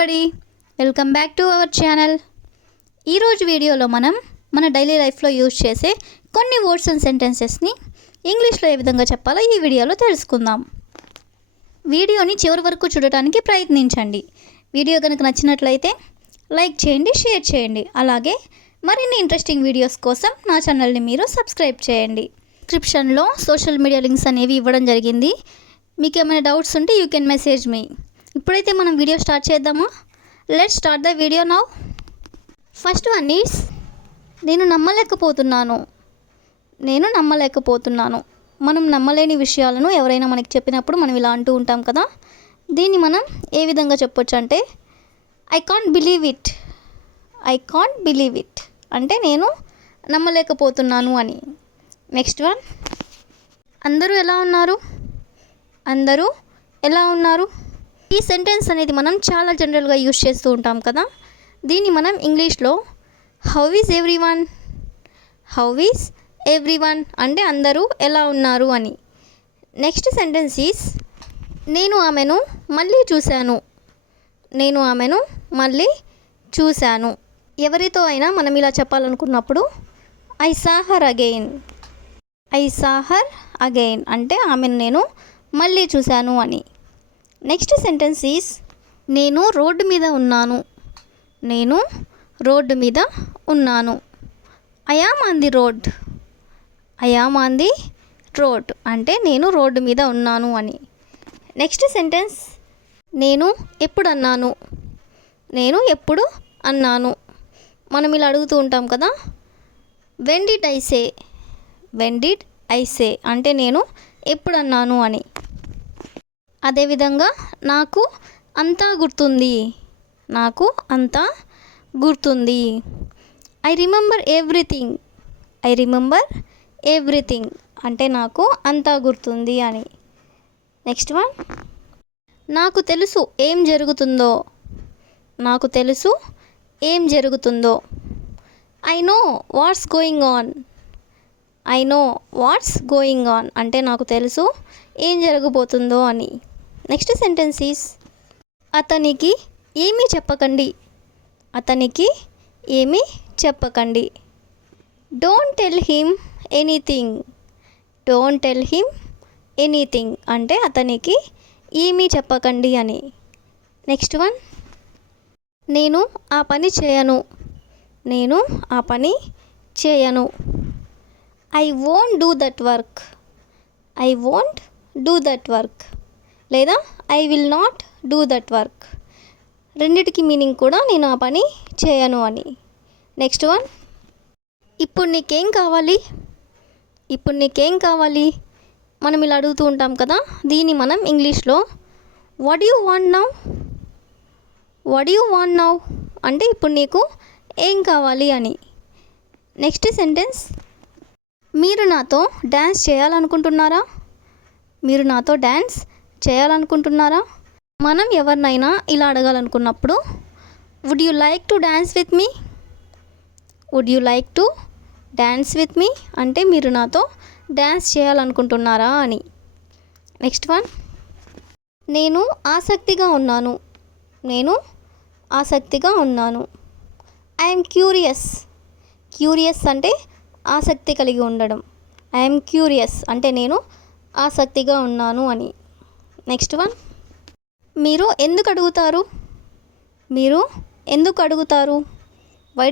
Everybody, welcome back to our channel. ఈరోజు వీడియోలో మనం మన డైలీ లైఫ్లో యూజ్ చేసే కొన్ని వర్డ్స్ అండ్ సెంటెన్సెస్ని ఇంగ్లీష్లో ఏ విధంగా చెప్పాలో ఈ వీడియోలో తెలుసుకుందాం. వీడియోని చివరి వరకు చూడటానికి ప్రయత్నించండి. వీడియో కనుక నచ్చినట్లయితే లైక్ చేయండి, షేర్ చేయండి. అలాగే మరిన్ని ఇంట్రెస్టింగ్ వీడియోస్ కోసం నా ఛానల్ని మీరు సబ్స్క్రైబ్ చేయండి. డిస్క్రిప్షన్లో సోషల్ మీడియా లింక్స్ అనేవి ఇవ్వడం జరిగింది. మీకు ఏమైనా డౌట్స్ ఉంటే యూ కెన్ మెసేజ్ మీ. ఇప్పుడైతే మనం వీడియో స్టార్ట్ చేద్దామా? Let's start the video now. First one is నేను నమ్మలేకపోతున్నాను. మనం నమ్మలేని విషయాలను ఎవరైనా మనకి చెప్పినప్పుడు మనం ఇలా అంటూ ఉంటాం కదా. దీన్ని మనం ఏ విధంగా చెప్పొచ్చు అంటే ఐ కాంట్ బిలీవ్ ఇట్ అంటే నేను నమ్మలేకపోతున్నాను అని. నెక్స్ట్ వన్, అందరూ ఎలా ఉన్నారు. ఈ సెంటెన్స్ అనేది మనం చాలా జనరల్గా యూజ్ చేస్తూ ఉంటాం కదా. దీన్ని మనం ఇంగ్లీష్లో హౌ ఈజ్ ఎవ్రీవన్ అంటే అందరూ ఎలా ఉన్నారు అని. నెక్స్ట్ సెంటెన్స్ ఈస్ నేను ఆమెను మళ్ళీ చూశాను. ఎవరితో అయినా మనం ఇలా చెప్పాలనుకున్నప్పుడు ఐ సా హర్ అగైన్ అంటే ఆమెను నేను మళ్ళీ చూశాను అని. నెక్స్ట్ సెంటెన్స్ ఈస్ నేను రోడ్డు మీద ఉన్నాను. I am on the road అంటే నేను రోడ్డు మీద ఉన్నాను అని. నెక్స్ట్ సెంటెన్స్ నేను ఎప్పుడు అన్నాను. మనం ఇలా అడుగుతూ ఉంటాం కదా. వెన్ డిడ్ ఐ సే అంటే నేను ఎప్పుడు అన్నాను అని. అదేవిధంగా నాకు అంతా గుర్తుంది. ఐ రిమెంబర్ ఎవ్రీథింగ్ అంటే నాకు అంతా గుర్తుంది అని. నెక్స్ట్ వన్, నాకు తెలుసు ఏం జరుగుతుందో. I know what's going on అంటే నాకు తెలుసు ఏం జరగబోతుందో అని. నెక్స్ట్ సెంటెన్స్ ఈస్ అతనికి ఏమీ చెప్పకండి. డోంట్ టెల్ హిమ్ ఎనీథింగ్ అంటే అతనికి ఏమీ చెప్పకండి అని. నెక్స్ట్ వన్, నేను ఆ పని చేయను. I won't do that work లేదా I will not do that work. రెండిటికి మీనింగ్ కూడా నేను ఆ పని చేయను అని. నెక్స్ట్ వన్, ఇప్పుడు నీకేం మనం ఇలా అడుగుతూ ఉంటాం కదా. దీన్ని మనం ఇంగ్లీష్లో వాట్ యు వాంట్ నౌ అంటే ఇప్పుడు నీకు ఏం కావాలి అని. నెక్స్ట్ సెంటెన్స్, మీరు నాతో డ్యాన్స్ చేయాలనుకుంటున్నారా. మనం ఎవరినైనా ఇలా అడగాలనుకున్నప్పుడు would you like to dance with me అంటే మీరు నాతో డ్యాన్స్ చేయాలనుకుంటున్నారా అని. నెక్స్ట్ వన్, నేను ఆసక్తిగా ఉన్నాను. ఐఎమ్ క్యూరియస్ అంటే ఆసక్తి కలిగి ఉండడం. ఐఎమ్ క్యూరియస్ అంటే నేను ఆసక్తిగా ఉన్నాను అని. నెక్స్ట్ వన్, మీరు ఎందుకు అడుగుతారు. వై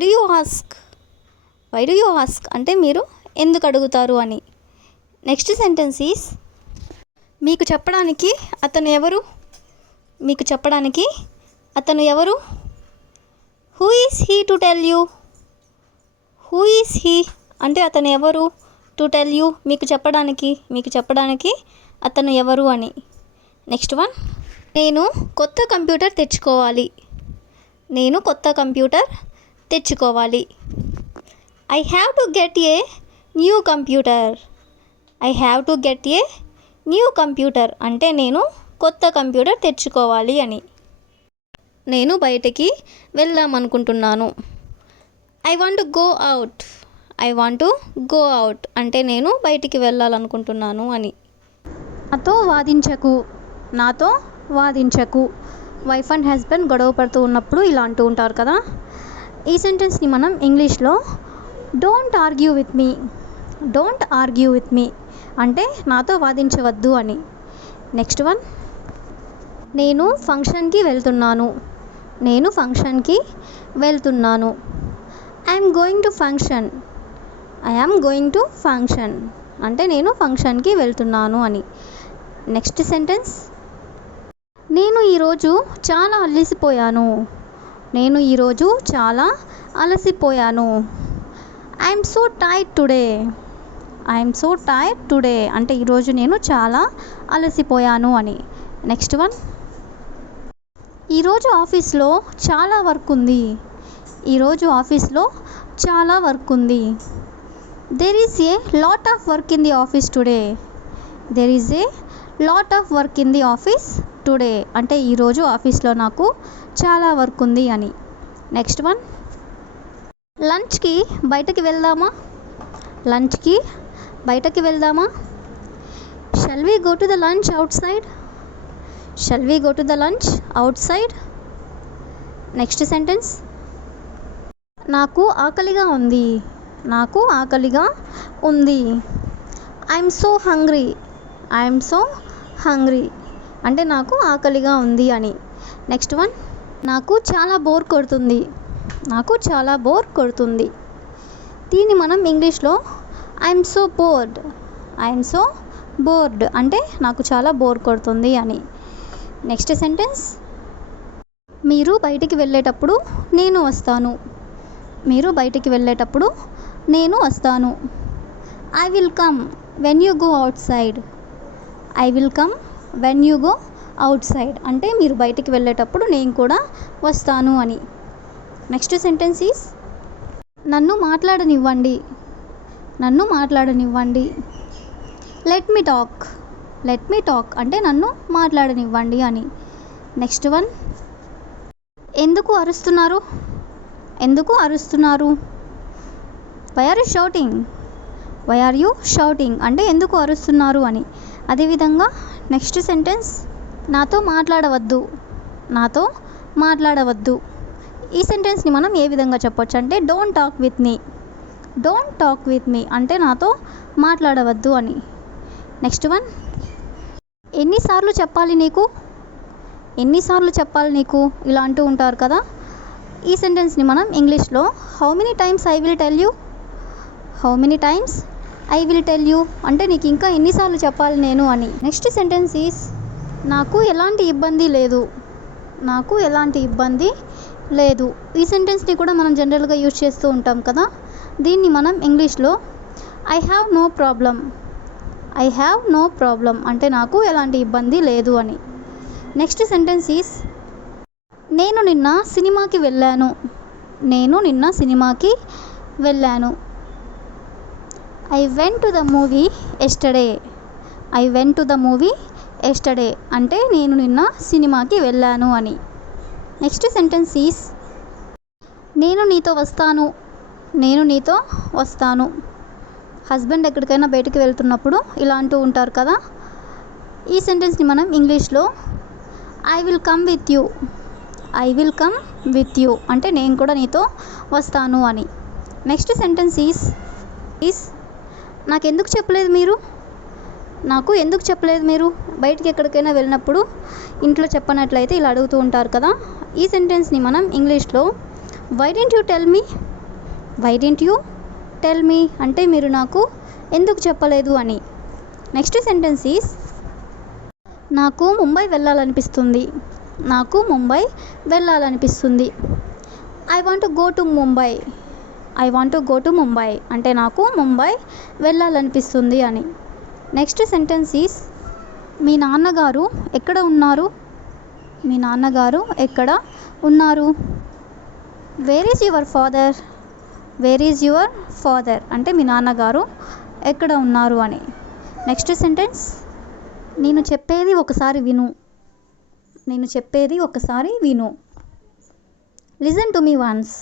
డు యూ ఆస్క్ అంటే మీరు ఎందుకు అడుగుతారు అని. నెక్స్ట్ సెంటెన్స్ ఈస్ మీకు చెప్పడానికి అతను ఎవరు. హూ ఈస్ హీ అంటే అతను ఎవరు. టు టెల్ యూ మీకు చెప్పడానికి అతను ఎవరు అని. నెక్స్ట్ వన్, నేను కొత్త కంప్యూటర్ తెచ్చుకోవాలి. I have to get a new computer అంటే నేను కొత్త కంప్యూటర్ తెచ్చుకోవాలి అని. నేను బయటికి వెళ్దామనుకుంటున్నాను. I want to go out అంటే నేను బయటికి వెళ్ళాలనుకుంటున్నాను అని. నాతో వాదించకు వైఫ్ అండ్ హస్బెండ్ గొడవ పడుతూ ఉన్నప్పుడు ఇలా అంటూ ఉంటారు కదా. ఈ సెంటెన్స్ని మనం ఇంగ్లీష్లో don't argue with me, don't argue with me అంటే నాతో వాదించవద్దు అని. నెక్స్ట్ వన్, నేను ఫంక్షన్కి వెళ్తున్నాను, నేను ఫంక్షన్కి వెళ్తున్నాను. I'm going to function, I'm going to function అంటే నేను ఫంక్షన్కి వెళ్తున్నాను అని. నెక్స్ట్ సెంటెన్స్, నేను ఈరోజు చాలా అలసిపోయాను, నేను ఈరోజు చాలా అలసిపోయాను. I'm so tired today, I'm so tired today అంటే ఈరోజు నేను చాలా అలసిపోయాను అని. నెక్స్ట్ వన్, ఈరోజు ఆఫీస్లో చాలా వర్క్ ఉంది, ఈరోజు ఆఫీస్లో చాలా వర్క్ ఉంది. There is a lot of work in the office today, there is a lot of work in the office today అంటే ఈరోజు ఆఫీస్లో నాకు చాలా వర్క్ ఉంది అని. నెక్స్ట్ వన్, లంచ్కి బయటకి వెళ్దామా, లంచ్కి బయటకి వెళ్దామా. Shall we go to the lunch outside, shall we go to the lunch outside. Next sentence, నాకు ఆకలిగా ఉంది, నాకు ఆకలిగా ఉంది. I'm so hungry, I'm so hungry అంటే నాకు ఆకలిగా ఉంది అని. నెక్స్ట్ వన్, నాకు చాలా బోర్ కొడుతుంది, నాకు చాలా బోర్ కొడుతుంది. దీన్ని మనం ఇంగ్లీష్లో I'm so board, I'm so board అంటే నాకు చాలా బోర్ కొడుతుంది అని. నెక్స్ట్ సెంటెన్స్, మీరు బయటికి వెళ్ళేటప్పుడు నేను వస్తాను, మీరు బయటికి వెళ్ళేటప్పుడు నేను వస్తాను. I will come when you go out side, I will come when you go out side అంటే మీరు బయటికి వెళ్ళేటప్పుడు నేను కూడా వస్తాను అని. నెక్స్ట్ సెంటెన్స్ ఈస్ నన్ను మాట్లాడనివ్వండి, నన్ను మాట్లాడనివ్వండి. Let me talk, let me talk అంటే నన్ను మాట్లాడనివ్వండి అని. నెక్స్ట్ వన్, ఎందుకు అరుస్తున్నారు, ఎందుకు అరుస్తున్నారు. Why are you shouting, why are you shouting అంటే ఎందుకు అరుస్తున్నారు అని. అదేవిధంగా నెక్స్ట్ సెంటెన్స్, నాతో మాట్లాడవద్దు, నాతో మాట్లాడవద్దు. ఈ సెంటెన్స్ని మనం ఏ విధంగా చెప్పొచ్చు అంటే don't talk with me, don't talk with me అంటే నాతో మాట్లాడవద్దు అని. నెక్స్ట్ వన్, ఎన్నిసార్లు చెప్పాలి నీకు, ఎన్నిసార్లు చెప్పాలి నీకు ఇలా అంటూ ఉంటారు కదా. ఈ సెంటెన్స్ని మనం ఇంగ్లీష్లో how many times I will tell you, how many times I will tell you అంటే నీకు ఇంకా ఎన్నిసార్లు చెప్పాలి నేను అని. నెక్స్ట్ సెంటెన్స్ ఈస్ నాకు ఎలాంటి ఇబ్బంది లేదు, నాకు ఎలాంటి ఇబ్బంది లేదు. ఈ సెంటెన్స్ని కూడా మనం జనరల్గా యూజ్ చేస్తూ ఉంటాం కదా. దీన్ని మనం ఇంగ్లీష్లో I have no problem, I have no problem అంటే నాకు ఎలాంటి ఇబ్బంది లేదు అని. నెక్స్ట్ సెంటెన్స్ ఈస్ నేను నిన్న సినిమాకి వెళ్ళాను, నేను నిన్న సినిమాకి వెళ్ళాను. I went to the movie yesterday, I went to the movie yesterday అంటే నేను నిన్న సినిమాకి వెళ్ళాను అని. నెక్స్ట్ సెంటెన్స్ ఈస్ నేను నీతో వస్తాను, నేను నీతో వస్తాను. హస్బెండ్ ఎక్కడికైనా బయటికి వెళ్తున్నప్పుడు ఇలా అంటూ ఉంటారు కదా. ఈ సెంటెన్స్ని మనం ఇంగ్లీష్లో I will come with you, I will come with you అంటే నేను కూడా నీతో వస్తాను అని. నెక్స్ట్ సెంటెన్స్ ఈస్ నాకెందుకు చెప్పలేదు మీరు, నాకు ఎందుకు చెప్పలేదు మీరు. బయటికి ఎక్కడికైనా వెళ్ళినప్పుడు ఇంట్లో చెప్పనట్లయితే ఇలా అడుగుతూ ఉంటారు కదా. ఈ సెంటెన్స్ని మనం ఇంగ్లీష్లో why don't you tell me, why don't you tell me అంటే మీరు నాకు ఎందుకు చెప్పలేదు అని. నెక్స్ట్ సెంటెన్స్ ఈస్ నాకు ముంబై వెళ్ళాలనిపిస్తుంది, నాకు ముంబై వెళ్ళాలనిపిస్తుంది. I want to go to Mumbai, I want to go to Mumbai అంటే నాకు ముంబై వెళ్ళాలనిపిస్తుంది అని. నెక్స్ట్ సెంటెన్స్ ఈస్ మీ నాన్నగారు ఎక్కడ ఉన్నారు, మీ నాన్నగారు ఎక్కడ ఉన్నారు. Where is your father, where is your father అంటే మీ నాన్నగారు ఎక్కడ ఉన్నారు అని. నెక్స్ట్ సెంటెన్స్ నేను చెప్పేది ఒకసారి విను, నేను చెప్పేది ఒకసారి విను. Listen to me once,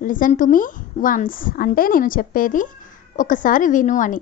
listen to me once అంటే నేను చెప్పేది ఒకసారి విను అని.